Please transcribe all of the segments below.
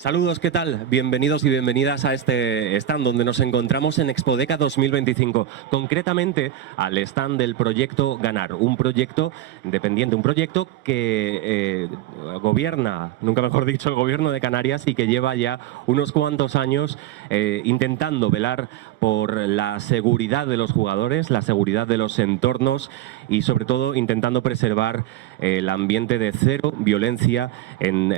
Saludos, ¿qué tal? Bienvenidos y bienvenidas a este stand donde nos encontramos en Expodeca 2025, concretamente al stand del proyecto Ganar, un proyecto independiente, un proyecto que gobierna, nunca mejor dicho, el gobierno de Canarias y que lleva ya unos cuantos años intentando velar por la seguridad de los jugadores, la seguridad de los entornos y sobre todo intentando preservar el ambiente de cero violencia en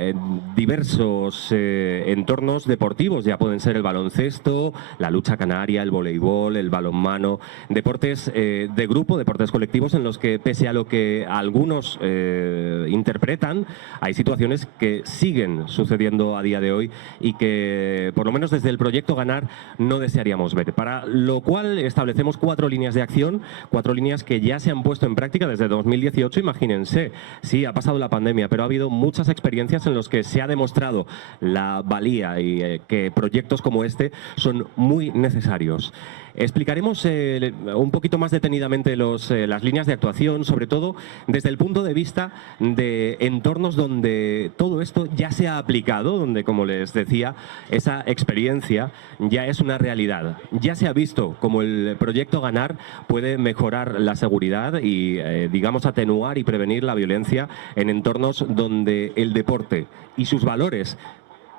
diversos entornos deportivos. Ya pueden ser el baloncesto, la lucha canaria, el voleibol, el balonmano, deportes de grupo, deportes colectivos en los que, pese a lo que algunos interpretan, hay situaciones que siguen sucediendo a día de hoy y que, por lo menos desde el proyecto Ganar, no desearíamos ver. Para lo cual establecemos 4 líneas de acción, 4 líneas que ya se han puesto en práctica desde 2018, imagínense. Sí, ha pasado la pandemia, pero ha habido muchas experiencias en las que se ha demostrado la valía y que proyectos como este son muy necesarios. Explicaremos un poquito más detenidamente las líneas de actuación, sobre todo desde el punto de vista de entornos donde todo esto ya se ha aplicado, donde, como les decía, esa experiencia ya es una realidad. Ya se ha visto cómo el proyecto Ganar puede mejorar la seguridad y, digamos, atenuar y prevenir la violencia en entornos donde el deporte y sus valores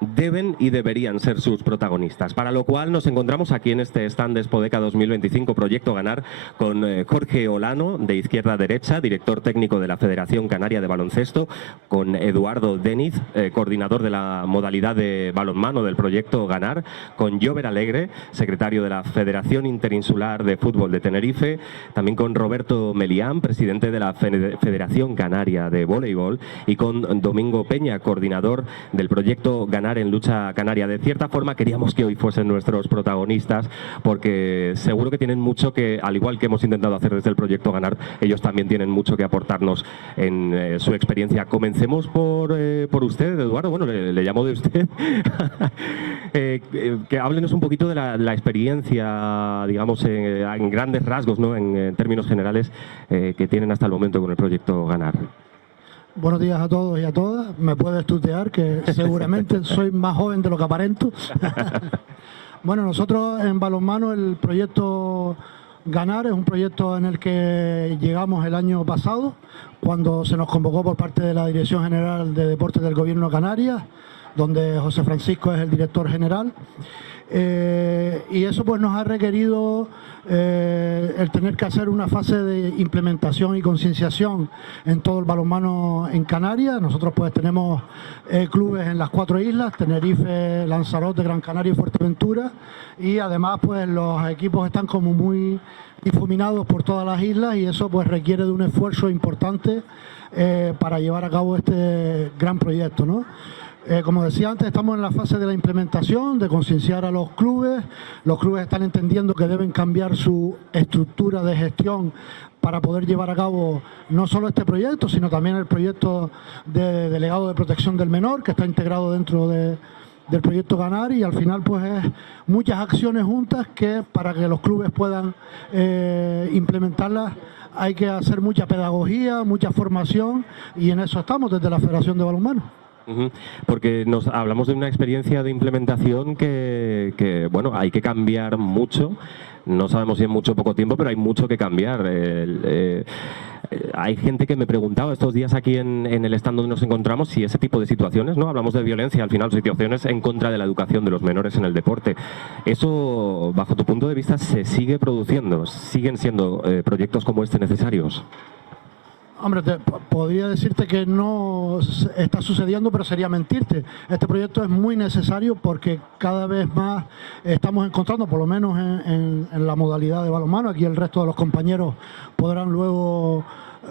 deben y deberían ser sus protagonistas. Para lo cual nos encontramos aquí en este stand de Expodeca 2025, Proyecto Ganar, con Jorge Olano, de izquierda a derecha, director técnico de la Federación Canaria de Baloncesto, con Eduardo Deniz, coordinador de la modalidad de balonmano del Proyecto Ganar, con Jover Alegre, secretario de la Federación Interinsular de Fútbol de Tenerife, también con Roberto Melián, presidente de la Federación Canaria de Voleibol, y con Domingo Peña, coordinador del Proyecto Ganar en lucha canaria. De cierta forma queríamos que hoy fuesen nuestros protagonistas porque seguro que tienen mucho que, al igual que hemos intentado hacer desde el proyecto Ganar, ellos también tienen mucho que aportarnos en su experiencia. Comencemos por usted, Eduardo. Bueno, le llamo de usted. Que háblenos un poquito de la experiencia, digamos, en grandes rasgos, ¿no? En términos generales, que tienen hasta el momento con el proyecto Ganar. Buenos días a todos y a todas. Me puedes tutear, que seguramente soy más joven de lo que aparento. Bueno, nosotros en balonmano el proyecto Ganar es un proyecto en el que llegamos el año pasado, cuando se nos convocó por parte de la Dirección General de Deportes del Gobierno de Canarias, donde José Francisco es el director general. Y eso pues nos ha requerido el tener que hacer una fase de implementación y concienciación en todo el balonmano en Canarias. Nosotros pues tenemos clubes en las 4 islas, Tenerife, Lanzarote, Gran Canaria y Fuerteventura, y además pues los equipos están como muy difuminados por todas las islas y eso pues requiere de un esfuerzo importante para llevar a cabo este gran proyecto, ¿no? Como decía antes, estamos en la fase de la implementación, de concienciar a los clubes. Los clubes están entendiendo que deben cambiar su estructura de gestión para poder llevar a cabo no solo este proyecto, sino también el proyecto de delegado de protección del menor, que está integrado dentro del proyecto Ganar, y al final pues es muchas acciones juntas que para que los clubes puedan implementarlas hay que hacer mucha pedagogía, mucha formación, y en eso estamos desde la Federación de Balonmano. Porque nos hablamos de una experiencia de implementación que bueno, hay que cambiar mucho. No sabemos si en mucho o poco tiempo, pero hay mucho que cambiar. Hay gente que me preguntaba estos días aquí en el stand donde nos encontramos si ese tipo de situaciones, ¿no? Hablamos de violencia, al final situaciones en contra de la educación de los menores en el deporte. ¿Eso, bajo tu punto de vista, se sigue produciendo? ¿Siguen siendo proyectos como este necesarios? Hombre, podría decirte que no está sucediendo, pero sería mentirte. Este proyecto es muy necesario porque cada vez más estamos encontrando, por lo menos en la modalidad de balonmano, aquí el resto de los compañeros podrán luego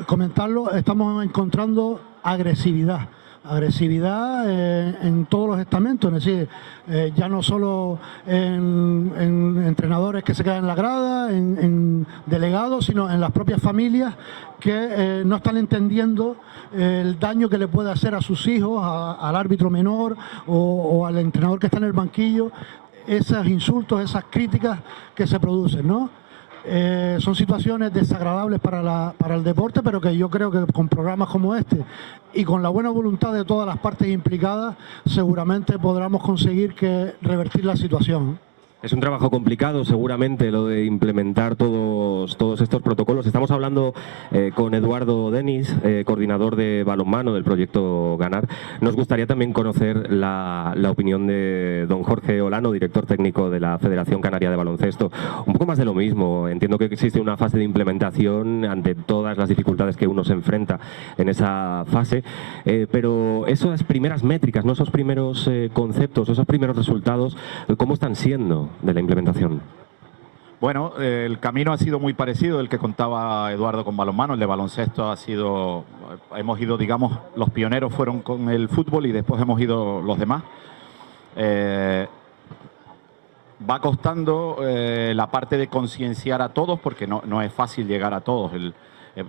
comentarlo, estamos encontrando agresividad en todos los estamentos, es decir, ya no solo en entrenadores que se quedan en la grada, en delegados, sino en las propias familias que no están entendiendo el daño que le puede hacer a sus hijos, al árbitro menor o al entrenador que está en el banquillo, esos insultos, esas críticas que se producen, ¿no? Son situaciones desagradables para el deporte, pero que yo creo que con programas como este y con la buena voluntad de todas las partes implicadas, seguramente podremos conseguir revertir la situación. Es un trabajo complicado, seguramente, lo de implementar todos estos protocolos. Estamos hablando con Eduardo Denis, coordinador de balonmano del proyecto Ganar. Nos gustaría también conocer la opinión de don Jorge Olano, director técnico de la Federación Canaria de Baloncesto. Un poco más de lo mismo. Entiendo que existe una fase de implementación ante todas las dificultades que uno se enfrenta en esa fase, pero esas primeras métricas, ¿no? Esos primeros conceptos, esos primeros resultados, ¿cómo están siendo de la implementación? Bueno, el camino ha sido muy parecido el que contaba Eduardo con balonmano. El de baloncesto ha sido, hemos ido, digamos, los pioneros fueron con el fútbol y después hemos ido los demás. Va costando la parte de concienciar a todos, porque no es fácil llegar a todos.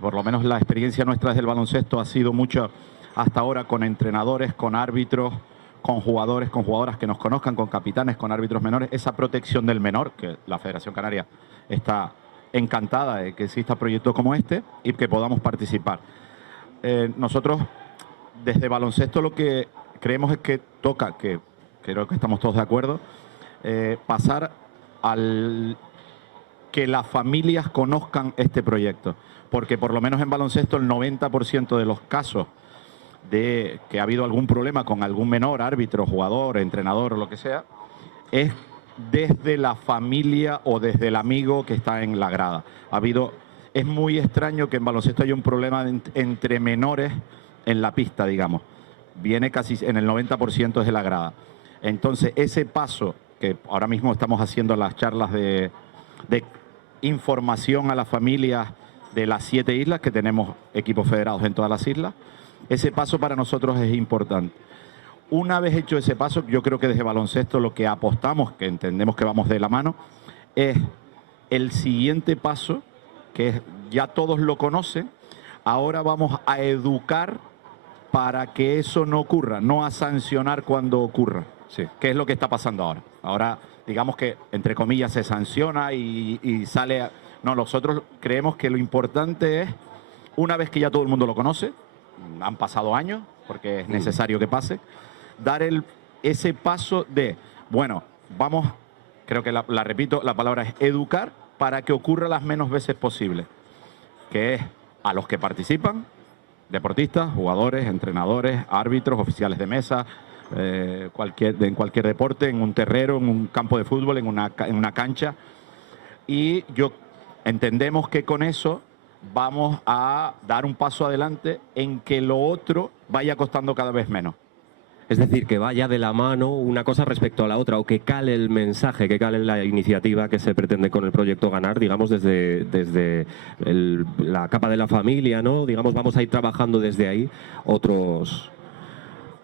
Por lo menos la experiencia nuestra desde el baloncesto ha sido mucho hasta ahora con entrenadores, con árbitros, con jugadores, con jugadoras que nos conozcan, con capitanes, con árbitros menores, esa protección del menor, que la Federación Canaria está encantada de que exista proyectos como este y que podamos participar. Nosotros, desde baloncesto, lo que creemos es que toca, que creo que estamos todos de acuerdo, pasar al que las familias conozcan este proyecto, porque por lo menos en baloncesto el 90% de los casos de que ha habido algún problema con algún menor, árbitro, jugador, entrenador o lo que sea, es desde la familia o desde el amigo que está en la grada. Es muy extraño que en baloncesto haya un problema entre menores en la pista, digamos. Viene casi en el 90% desde la grada. Entonces, ese paso que ahora mismo estamos haciendo las charlas de información a las familias de las 7 islas, que tenemos equipos federados en todas las islas, ese paso para nosotros es importante. Una vez hecho ese paso, yo creo que desde baloncesto lo que apostamos, que entendemos que vamos de la mano, es el siguiente paso, que es, ya todos lo conocen, ahora vamos a educar para que eso no ocurra, no a sancionar cuando ocurra. Sí. ¿Qué es lo que está pasando ahora? Ahora, digamos que, entre comillas, se sanciona y sale... No, nosotros creemos que lo importante es, una vez que ya todo el mundo lo conoce, han pasado años, porque es necesario que pase, dar ese paso de, bueno, vamos, creo que la repito, la palabra es educar para que ocurra las menos veces posible, que es a los que participan, deportistas, jugadores, entrenadores, árbitros, oficiales de mesa, en cualquier deporte, en un terreno, en un campo de fútbol, en una cancha. Y entendemos que con eso vamos a dar un paso adelante en que lo otro vaya costando cada vez menos. Es decir, que vaya de la mano una cosa respecto a la otra, o que cale el mensaje, que cale la iniciativa que se pretende con el proyecto Ganar, digamos, desde la capa de la familia, ¿no? Digamos, vamos a ir trabajando desde ahí otros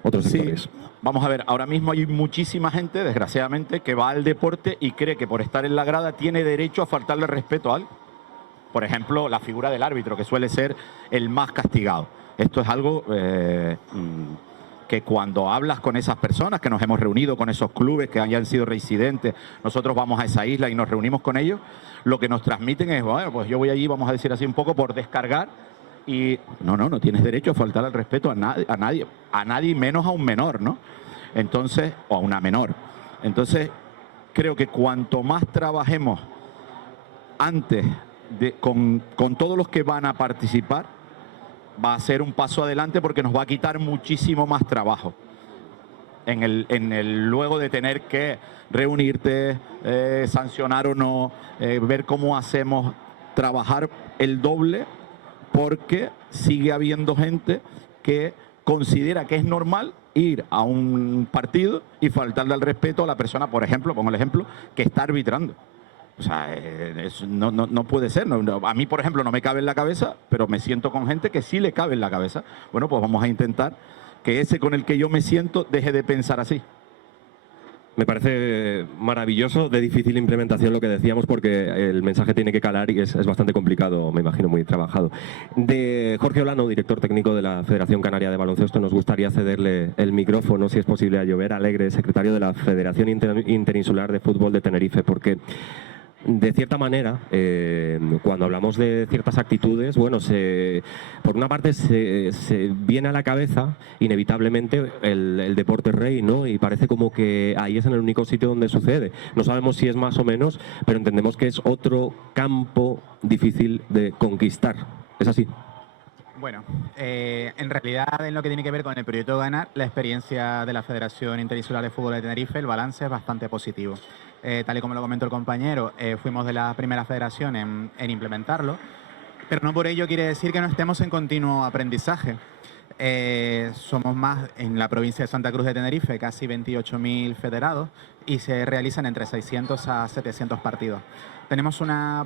sectores. Sí. Vamos a ver, ahora mismo hay muchísima gente, desgraciadamente, que va al deporte y cree que por estar en la grada tiene derecho a faltarle respeto a algo. Por ejemplo, la figura del árbitro, que suele ser el más castigado. Esto es algo que cuando hablas con esas personas, que nos hemos reunido con esos clubes que hayan sido reincidentes, nosotros vamos a esa isla y nos reunimos con ellos, lo que nos transmiten es, bueno, pues yo voy allí, vamos a decir así un poco, por descargar, y no tienes derecho a faltar al respeto a nadie, menos a un menor, ¿no? Entonces, o a una menor. Entonces, creo que cuanto más trabajemos antes con todos los que van a participar, va a ser un paso adelante, porque nos va a quitar muchísimo más trabajo luego de tener que reunirte, sancionar o no, ver cómo hacemos, trabajar el doble, porque sigue habiendo gente que considera que es normal ir a un partido y faltarle al respeto a la persona, por ejemplo, pongo el ejemplo, que está arbitrando. O sea, no puede ser. A mí, por ejemplo, no me cabe en la cabeza, pero me siento con gente que sí le cabe en la cabeza. Bueno, pues vamos a intentar que ese con el que yo me siento deje de pensar así. Me parece maravilloso, de difícil implementación lo que decíamos, porque el mensaje tiene que calar y es bastante complicado, me imagino, muy trabajado. De Jorge Olano, director técnico de la Federación Canaria de Baloncesto, nos gustaría cederle el micrófono, si es posible, a Llobert Alegre, secretario de la Federación Interinsular de Fútbol de Tenerife, porque de cierta manera, cuando hablamos de ciertas actitudes, bueno, por una parte se viene a la cabeza inevitablemente el deporte rey, ¿no? Y parece como que ahí es en el único sitio donde sucede. No sabemos si es más o menos, pero entendemos que es otro campo difícil de conquistar. ¿Es así? Bueno, en realidad en lo que tiene que ver con el proyecto Ganar, la experiencia de la Federación Interinsular de Fútbol de Tenerife, el balance es bastante positivo. Tal y como lo comentó el compañero, fuimos de la primera federación en implementarlo, pero no por ello quiere decir que no estemos en continuo aprendizaje. Somos más en la provincia de Santa Cruz de Tenerife, casi 28.000 federados, y se realizan entre 600 a 700 partidos. Tenemos una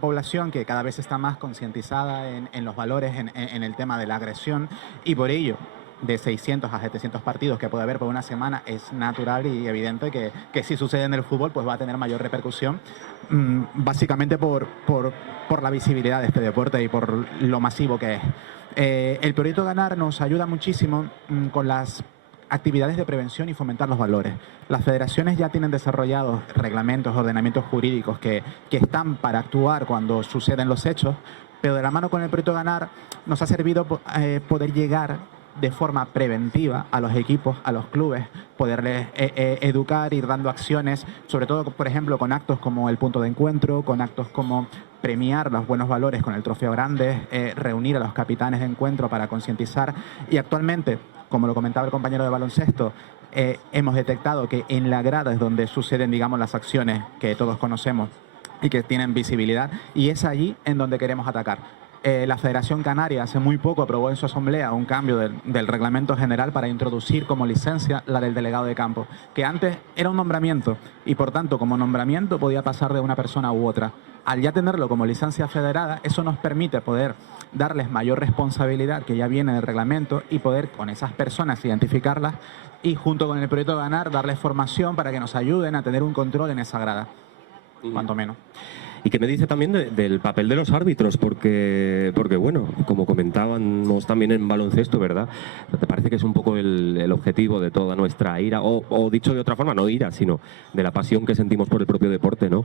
población que cada vez está más concientizada en los valores, en el tema de la agresión, y por ello, de 600 a 700 partidos que puede haber por una semana, es natural y evidente que si sucede en el fútbol, pues va a tener mayor repercusión, básicamente por la visibilidad de este deporte y por lo masivo que es. El proyecto Ganar nos ayuda muchísimo con las actividades de prevención y fomentar los valores. Las federaciones ya tienen desarrollados reglamentos, ordenamientos jurídicos que están para actuar cuando suceden los hechos, pero de la mano con el proyecto Ganar nos ha servido poder llegar de forma preventiva a los equipos, a los clubes, poderles educar, ir dando acciones, sobre todo, por ejemplo, con actos como el punto de encuentro, con actos como premiar los buenos valores con el trofeo grande, reunir a los capitanes de encuentro para concientizar. Y actualmente, como lo comentaba el compañero de baloncesto, hemos detectado que en la grada es donde suceden, digamos, las acciones que todos conocemos y que tienen visibilidad, y es allí en donde queremos atacar. La Federación Canaria hace muy poco aprobó en su asamblea un cambio del reglamento general para introducir como licencia la del delegado de campo, que antes era un nombramiento y por tanto como nombramiento podía pasar de una persona u otra. Al ya tenerlo como licencia federada, eso nos permite poder darles mayor responsabilidad que ya viene del reglamento y poder con esas personas identificarlas y junto con el proyecto Ganar darles formación para que nos ayuden a tener un control en esa grada, cuanto menos. ¿Y qué me dice también del papel de los árbitros? Porque bueno, como comentábamos también en baloncesto, ¿verdad? ¿Te parece que es un poco el objetivo de toda nuestra ira? O dicho de otra forma, no ira, sino de la pasión que sentimos por el propio deporte, ¿no?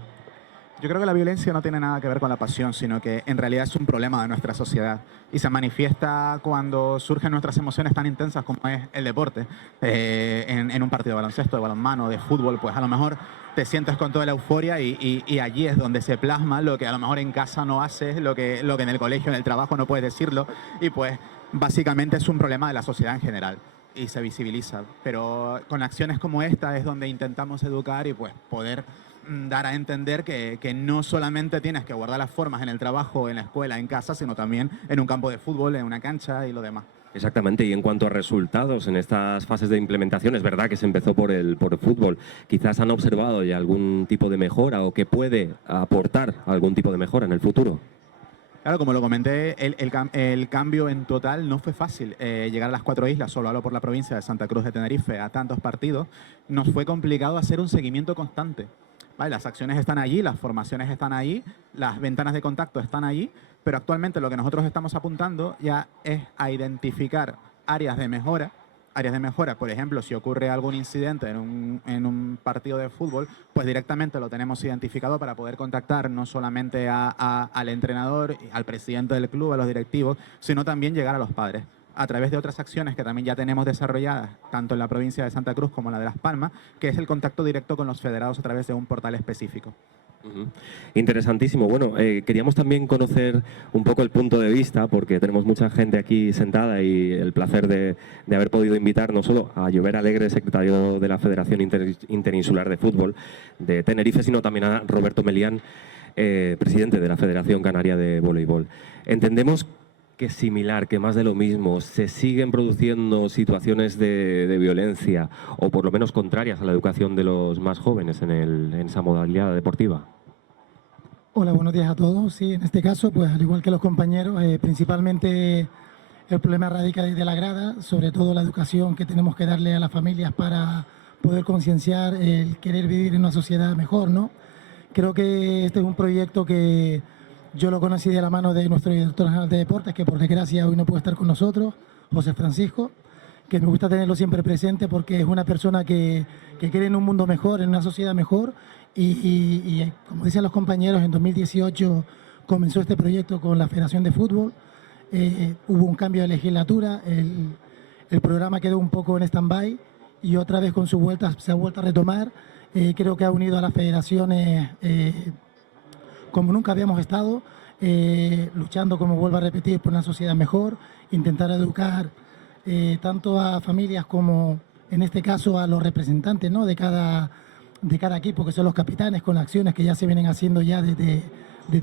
Yo creo que la violencia no tiene nada que ver con la pasión, sino que en realidad es un problema de nuestra sociedad y se manifiesta cuando surgen nuestras emociones tan intensas como es el deporte. En un partido de baloncesto, de balonmano, de fútbol, pues a lo mejor te sientes con toda la euforia y allí es donde se plasma lo que a lo mejor en casa no haces, lo que en el colegio, en el trabajo no puedes decirlo, y pues básicamente es un problema de la sociedad en general y se visibiliza. Pero con acciones como esta es donde intentamos educar y pues poder dar a entender que no solamente tienes que guardar las formas en el trabajo, en la escuela, en casa, sino también en un campo de fútbol, en una cancha y lo demás. Exactamente, y en cuanto a resultados en estas fases de implementación, es verdad que se empezó por el fútbol. Quizás han observado ya algún tipo de mejora o que puede aportar algún tipo de mejora en el futuro. Claro, como lo comenté, el cambio en total no fue fácil. Llegar a las 4 islas, solo hablo por la provincia de Santa Cruz de Tenerife, a tantos partidos, nos fue complicado hacer un seguimiento constante. ¿Vale? Las acciones están allí, las formaciones están allí, las ventanas de contacto están allí, pero actualmente lo que nosotros estamos apuntando ya es a identificar áreas de mejora. Por ejemplo, si ocurre algún incidente en un partido de fútbol, pues directamente lo tenemos identificado para poder contactar no solamente al entrenador, al presidente del club, a los directivos, sino también llegar a los padres a través de otras acciones que también ya tenemos desarrolladas, tanto en la provincia de Santa Cruz como en la de Las Palmas, que es el contacto directo con los federados a través de un portal específico. Interesantísimo. Bueno, queríamos también conocer un poco el punto de vista, porque tenemos mucha gente aquí sentada y el placer de haber podido invitar no solo a Llobert Alegre, secretario de la Federación Interinsular de Fútbol de Tenerife, sino también a Roberto Melián, presidente de la Federación Canaria de Voleibol. Entendemos que es similar, que más de lo mismo, se siguen produciendo situaciones de violencia o por lo menos contrarias a la educación de los más jóvenes en esa modalidad deportiva. Hola, buenos días a todos. Sí, en este caso, pues al igual que los compañeros, principalmente el problema radica desde la grada, sobre todo la educación que tenemos que darle a las familias para poder concienciar el querer vivir en una sociedad mejor, ¿no? Creo que este es un proyecto que yo lo conocí de la mano de nuestro director general de deportes, que por desgracia hoy no puede estar con nosotros, José Francisco, que me gusta tenerlo siempre presente porque es una persona que cree en un mundo mejor, en una sociedad mejor y como dicen los compañeros, en 2018 comenzó este proyecto con la Federación de Fútbol, hubo un cambio de legislatura, el programa quedó un poco en stand-by y otra vez con su vuelta se ha vuelto a retomar. Creo que ha unido a las federaciones como nunca habíamos estado, luchando, como vuelvo a repetir, por una sociedad mejor, intentar educar tanto a familias como, en este caso, a los representantes, ¿no?, de cada equipo, que son los capitanes, con acciones que ya se vienen haciendo ya desde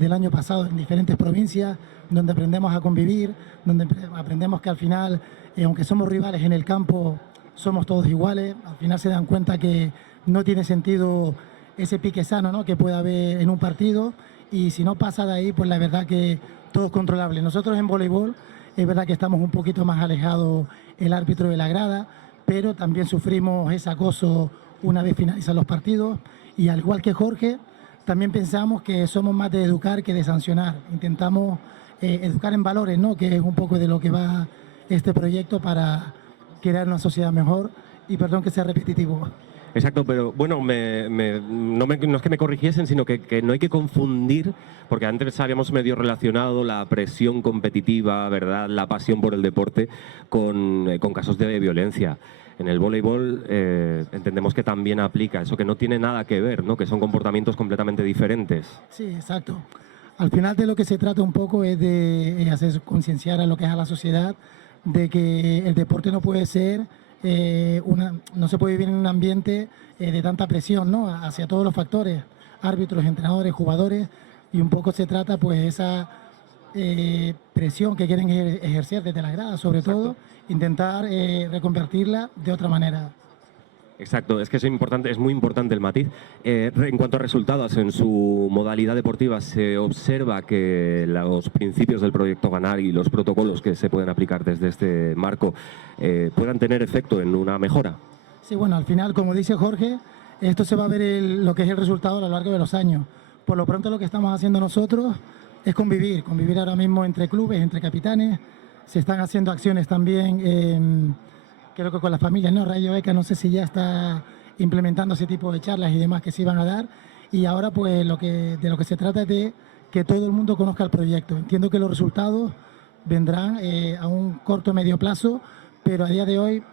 el año pasado en diferentes provincias, donde aprendemos a convivir, donde aprendemos que al final, aunque somos rivales en el campo, somos todos iguales. Al final se dan cuenta que no tiene sentido ese pique sano, ¿no?, que puede haber en un partido, y si no pasa de ahí, pues la verdad que todo es controlable. Nosotros en voleibol es verdad que estamos un poquito más alejados el árbitro de la grada, pero también sufrimos ese acoso una vez finalizan los partidos, y al igual que Jorge, también pensamos que somos más de educar que de sancionar. Intentamos educar en valores, ¿no?, que es un poco de lo que va este proyecto para crear una sociedad mejor, y perdón que sea repetitivo. Exacto, pero bueno, no es que me corrigiesen, sino que no hay que confundir, porque antes habíamos medio relacionado la presión competitiva, ¿verdad?, la pasión por el deporte con casos de violencia. En el voleibol entendemos que también aplica eso, que no tiene nada que ver, ¿no?, que son comportamientos completamente diferentes. Sí, exacto. Al final de lo que se trata un poco es de hacer concienciar a lo que es a la sociedad de que el deporte no puede ser no se puede vivir en un ambiente de tanta presión, ¿no?, hacia todos los factores, árbitros, entrenadores, jugadores, y un poco se trata pues esa presión que quieren ejercer desde las gradas, sobre todo, intentar reconvertirla de otra manera. Exacto, es que es muy importante el matiz. En cuanto a resultados, en su modalidad deportiva se observa que los principios del proyecto Ganar y los protocolos que se pueden aplicar desde este marco puedan tener efecto en una mejora. Sí, bueno, al final, como dice Jorge, esto se va a ver lo que es el resultado a lo largo de los años. Por lo pronto lo que estamos haciendo nosotros es convivir ahora mismo entre clubes, entre capitanes. Se están haciendo acciones también creo que con las familias, ¿no? Rayo Beca, no sé si ya está implementando ese tipo de charlas y demás que se iban a dar. Y ahora, pues, de lo que se trata es de que todo el mundo conozca el proyecto. Entiendo que los resultados vendrán a un corto o medio plazo, pero a día de hoy,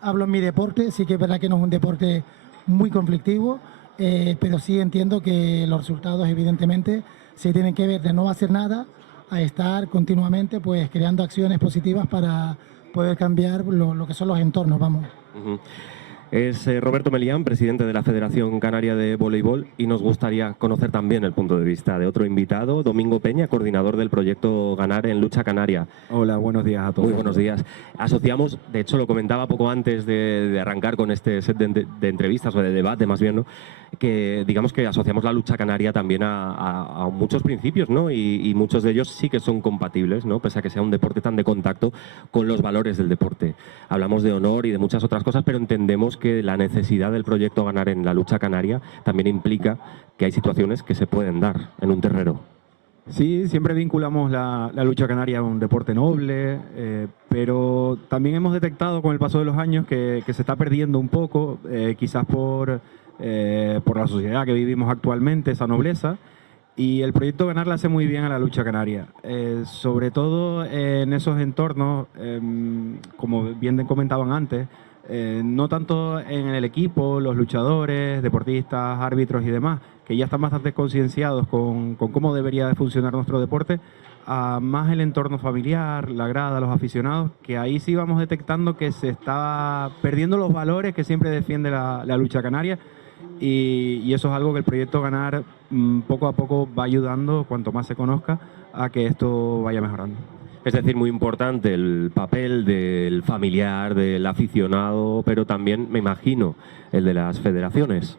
hablo en mi deporte, sí que es verdad que no es un deporte muy conflictivo, pero sí entiendo que los resultados, evidentemente, se tienen que ver de no hacer nada a estar continuamente, pues, creando acciones positivas para poder cambiar lo que son los entornos, vamos. Es Roberto Melián, presidente de la Federación Canaria de Voleibol, y nos gustaría conocer también el punto de vista de otro invitado, Domingo Peña, coordinador del proyecto Ganar en Lucha Canaria. Hola, buenos días a todos. Muy buenos días. Asociamos, de hecho lo comentaba poco antes de arrancar con este set de entrevistas o de debate más bien, ¿no?, que digamos que asociamos la lucha canaria también a muchos principios, ¿no?, y muchos de ellos sí que son compatibles, ¿no?, pese a que sea un deporte tan de contacto con los valores del deporte. Hablamos de honor y de muchas otras cosas, pero entendemos que la necesidad del proyecto Ganar en la lucha canaria también implica que hay situaciones que se pueden dar en un terreno. Sí, siempre vinculamos la lucha canaria a un deporte noble, pero también hemos detectado con el paso de los años que se está perdiendo un poco, quizás por la sociedad que vivimos actualmente, esa nobleza, y el proyecto Ganar le hace muy bien a la lucha canaria, sobre todo en esos entornos, como bien comentaban antes, no tanto en el equipo, los luchadores, deportistas, árbitros y demás, que ya están bastante concienciados con cómo debería de funcionar nuestro deporte, a más el entorno familiar, la grada, los aficionados, que ahí sí vamos detectando que se está perdiendo los valores que siempre defiende la lucha canaria, y eso es algo que el proyecto Ganar poco a poco va ayudando, cuanto más se conozca, a que esto vaya mejorando. Es decir, muy importante el papel del familiar, del aficionado, pero también, me imagino, el de las federaciones.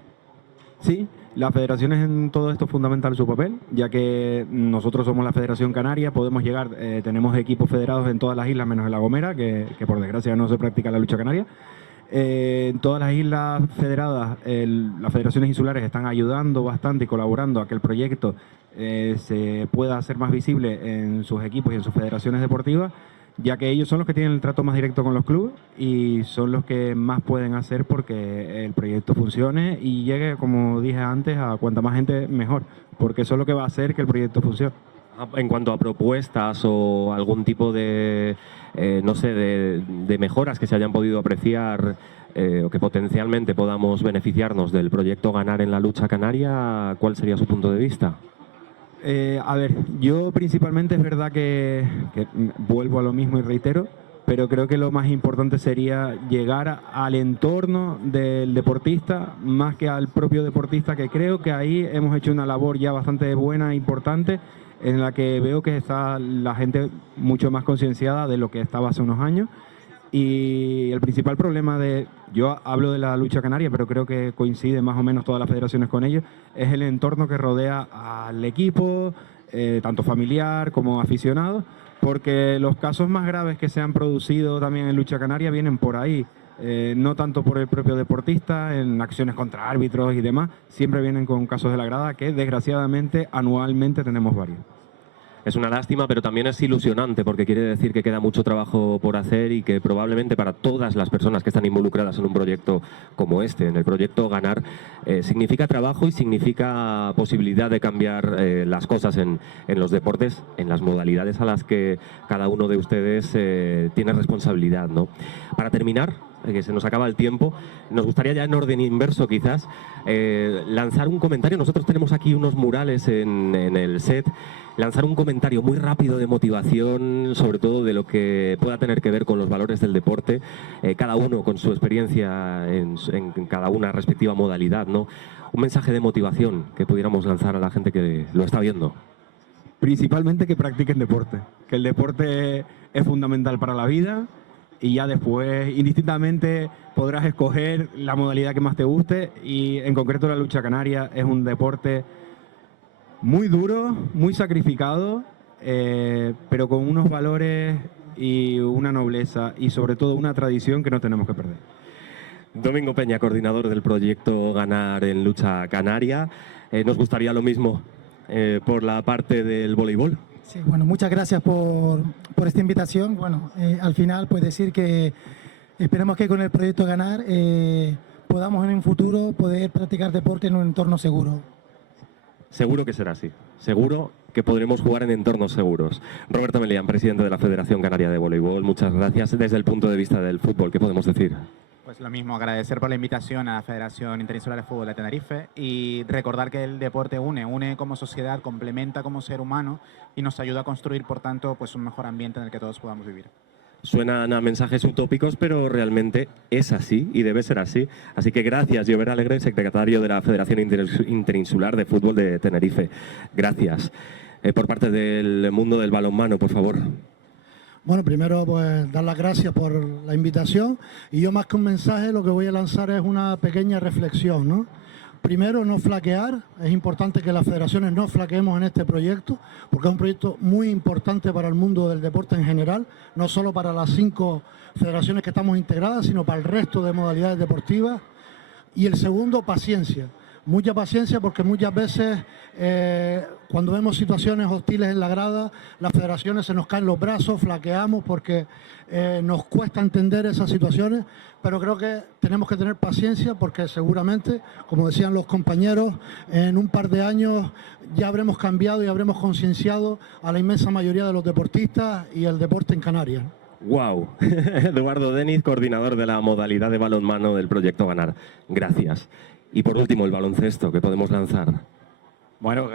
Sí, las federaciones en todo esto es fundamental su papel, ya que nosotros somos la Federación Canaria, podemos llegar, tenemos equipos federados en todas las islas menos en La Gomera, que por desgracia no se practica la lucha canaria. En todas las islas federadas, las federaciones insulares están ayudando bastante y colaborando a que el proyecto se pueda hacer más visible en sus equipos y en sus federaciones deportivas. ya que ellos son los que tienen el trato más directo con los clubes y son los que más pueden hacer porque el proyecto funcione y llegue, como dije antes, a cuanta más gente mejor, porque eso es lo que va a hacer que el proyecto funcione. En cuanto a propuestas o algún tipo de, no sé, de mejoras que se hayan podido apreciar o que potencialmente podamos beneficiarnos del proyecto Ganar en la lucha canaria, ¿cuál sería su punto de vista? A ver, yo principalmente es verdad que vuelvo a lo mismo y reitero, pero creo que lo más importante sería llegar al entorno del deportista más que al propio deportista, que creo que ahí hemos hecho una labor ya bastante buena e importante, en la que veo que está la gente mucho más concienciada de lo que estaba hace unos años. Y el principal problema yo hablo de la lucha canaria, pero creo que coincide más o menos todas las federaciones con ello, es el entorno que rodea al equipo, tanto familiar como aficionado, porque los casos más graves que se han producido también en lucha canaria vienen por ahí. No tanto por el propio deportista, en acciones contra árbitros y demás, siempre vienen con casos de la grada que desgraciadamente anualmente tenemos varios. Es una lástima, pero también es ilusionante porque quiere decir que queda mucho trabajo por hacer y que probablemente para todas las personas que están involucradas en un proyecto como este, en el proyecto Ganar, significa trabajo y significa posibilidad de cambiar las cosas en los deportes, en las modalidades a las que cada uno de ustedes tiene responsabilidad, ¿no? Para terminar, que se nos acaba el tiempo, nos gustaría ya en orden inverso quizás lanzar un comentario. Nosotros tenemos aquí unos murales en el set, lanzar un comentario muy rápido de motivación, sobre todo de lo que pueda tener que ver con los valores del deporte, cada uno con su experiencia en cada una respectiva modalidad, ¿no? Un mensaje de motivación que pudiéramos lanzar a la gente que lo está viendo. Principalmente que practiquen deporte, que el deporte es fundamental para la vida. Y ya después, indistintamente, podrás escoger la modalidad que más te guste y en concreto la lucha canaria es un deporte muy duro, muy sacrificado, pero con unos valores y una nobleza y sobre todo una tradición que no tenemos que perder. Domingo Peña, coordinador del proyecto Ganar en lucha canaria. Nos gustaría lo mismo por la parte del voleibol. Sí, bueno, muchas gracias por esta invitación. Bueno, al final, pues decir que esperamos que con el proyecto Ganar podamos en un futuro poder practicar deporte en un entorno seguro. Seguro que será así. Seguro que podremos jugar en entornos seguros. Roberto Melián, presidente de la Federación Canaria de Voleibol, muchas gracias. Desde el punto de vista del fútbol, ¿qué podemos decir? Pues lo mismo, agradecer por la invitación a la Federación Interinsular de Fútbol de Tenerife y recordar que el deporte une como sociedad, complementa como ser humano y nos ayuda a construir, por tanto, pues un mejor ambiente en el que todos podamos vivir. Suenan a mensajes utópicos, pero realmente es así y debe ser así. Así que gracias, Llover Alegre, secretario de la Federación Interinsular de Fútbol de Tenerife. Gracias. Por parte del mundo del balonmano, por favor. Bueno, primero pues dar las gracias por la invitación y yo más que un mensaje lo que voy a lanzar es una pequeña reflexión, ¿no? Primero, no flaquear. Es importante que las federaciones no flaqueemos en este proyecto porque es un proyecto muy importante para el mundo del deporte en general, no solo para las 5 federaciones que estamos integradas, sino para el resto de modalidades deportivas. Y el segundo, paciencia. Mucha paciencia porque muchas veces cuando vemos situaciones hostiles en la grada, las federaciones se nos caen los brazos, flaqueamos porque nos cuesta entender esas situaciones, pero creo que tenemos que tener paciencia porque seguramente, como decían los compañeros, en un par de años ya habremos cambiado y habremos concienciado a la inmensa mayoría de los deportistas y el deporte en Canarias. ¡Wow! Eduardo Deniz, coordinador de la modalidad de balonmano del proyecto Ganar. Gracias. Y por último, el baloncesto, que podemos lanzar. Bueno,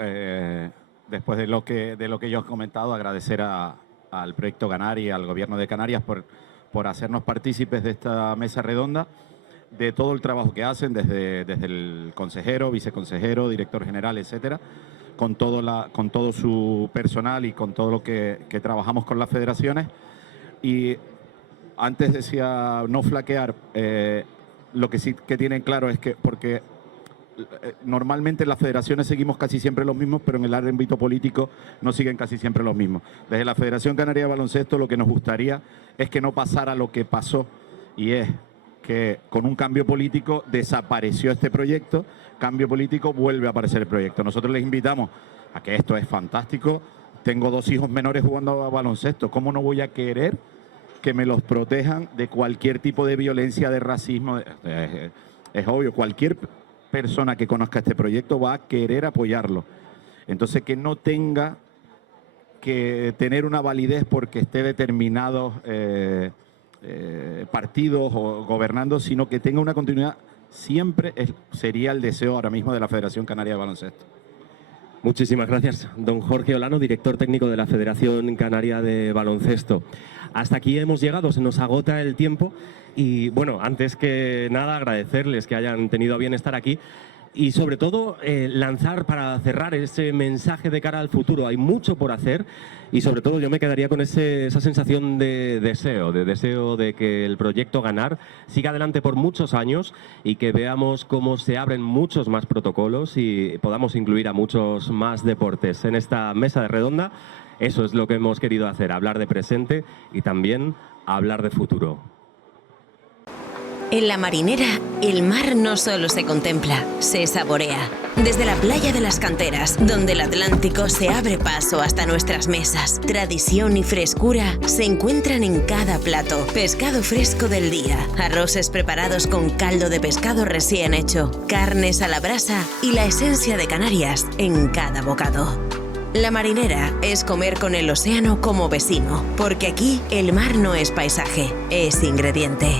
después de lo que yo he comentado, agradecer al proyecto Ganar y al Gobierno de Canarias por hacernos partícipes de esta mesa redonda, de todo el trabajo que hacen desde el consejero, viceconsejero, director general, etcétera, con todo su personal y con todo lo que trabajamos con las federaciones. Y antes decía no flaquear. Lo que sí que tienen claro es que, porque normalmente las federaciones seguimos casi siempre los mismos, pero en el ámbito político no siguen casi siempre los mismos. Desde la Federación Canaria de Baloncesto lo que nos gustaría es que no pasara lo que pasó, y es que con un cambio político desapareció este proyecto, cambio político vuelve a aparecer el proyecto. Nosotros les invitamos a que esto es fantástico, tengo 2 hijos menores jugando a baloncesto. ¿Cómo no voy a querer que me los protejan de cualquier tipo de violencia, de racismo? Es obvio, cualquier persona que conozca este proyecto va a querer apoyarlo. Entonces, que no tenga que tener una validez porque esté determinados partidos o gobernando, sino que tenga una continuidad, siempre sería el deseo ahora mismo de la Federación Canaria de Baloncesto. Muchísimas gracias, don Jorge Olano, director técnico de la Federación Canaria de Baloncesto. Hasta aquí hemos llegado, se nos agota el tiempo y, bueno, antes que nada agradecerles que hayan tenido a bien estar aquí y, sobre todo, lanzar para cerrar ese mensaje de cara al futuro. Hay mucho por hacer y, sobre todo, yo me quedaría con esa sensación de deseo de que el proyecto Ganar siga adelante por muchos años y que veamos cómo se abren muchos más protocolos y podamos incluir a muchos más deportes en esta mesa de redonda. Eso es lo que hemos querido hacer, hablar de presente y también hablar de futuro. En La Marinera, el mar no solo se contempla, se saborea. Desde la playa de las Canteras, donde el Atlántico se abre paso hasta nuestras mesas, tradición y frescura se encuentran en cada plato. Pescado fresco del día, arroces preparados con caldo de pescado recién hecho, carnes a la brasa y la esencia de Canarias en cada bocado. La Marinera es comer con el océano como vecino, porque aquí el mar no es paisaje, es ingrediente.